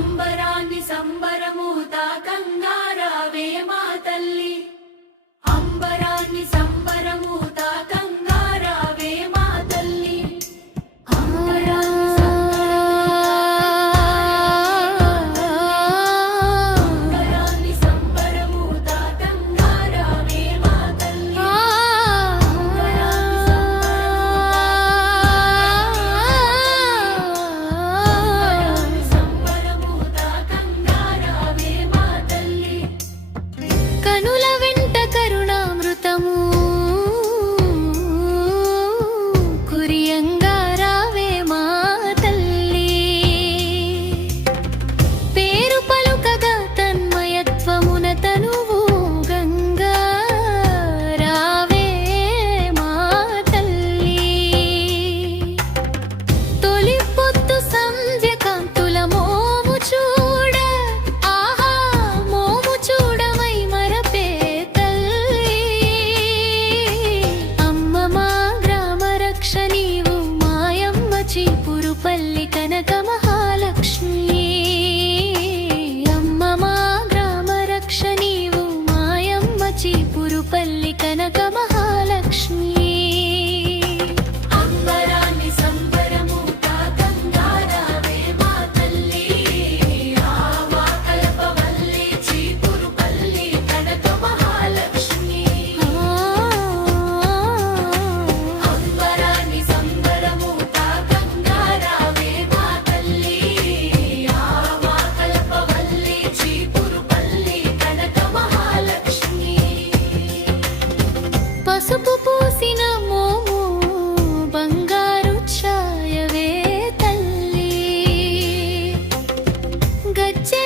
అంబరాన్ని సంబరమూత కంగారావే మా తల్లి అంబరాన్ని సంబరమూత కంగారావే మా తల్లి అంబరాన్ని సంబరమూత కంగారావే మా తల్లి సంబరమూత కంగారావే మా తల్లి కనుల వెంట కరుణామృతము కురియంగా రావే మా తల్లి పేరు పలుకగా తన్మయత్వమున తనువు గంగా రావే మా తల్లి తొలి పొద్దు సంధ్య కాంతుల మోము చూడ ఆహా మోము చూడమై మరపే తల్లి అమ్మ మా గ్రామ రక్ష నీవు మాయమ్మ చీపురుపల్లి కనక మహాలక్ష్మి అమ్మ మా గ్రామ రక్ష నీవు మాయమ్మ చీపురుపల్లి కనక మహాలక్ష్మి అంబరాన్ని సంబరమూత కంగారావే మా తల్లి ఆవా కల్పవల్లి చీపురుపల్లి కనక మహాలక్ష్మి అంబరాన్ని సంబరమూత కంగారావే మా తల్లి ఆవా కల్పవల్లి చీపురుపల్లి కనక మహాలక్ష్మి పసుపు పూసిన మోము బంగారు ఛాయవే తల్లి గజ్జె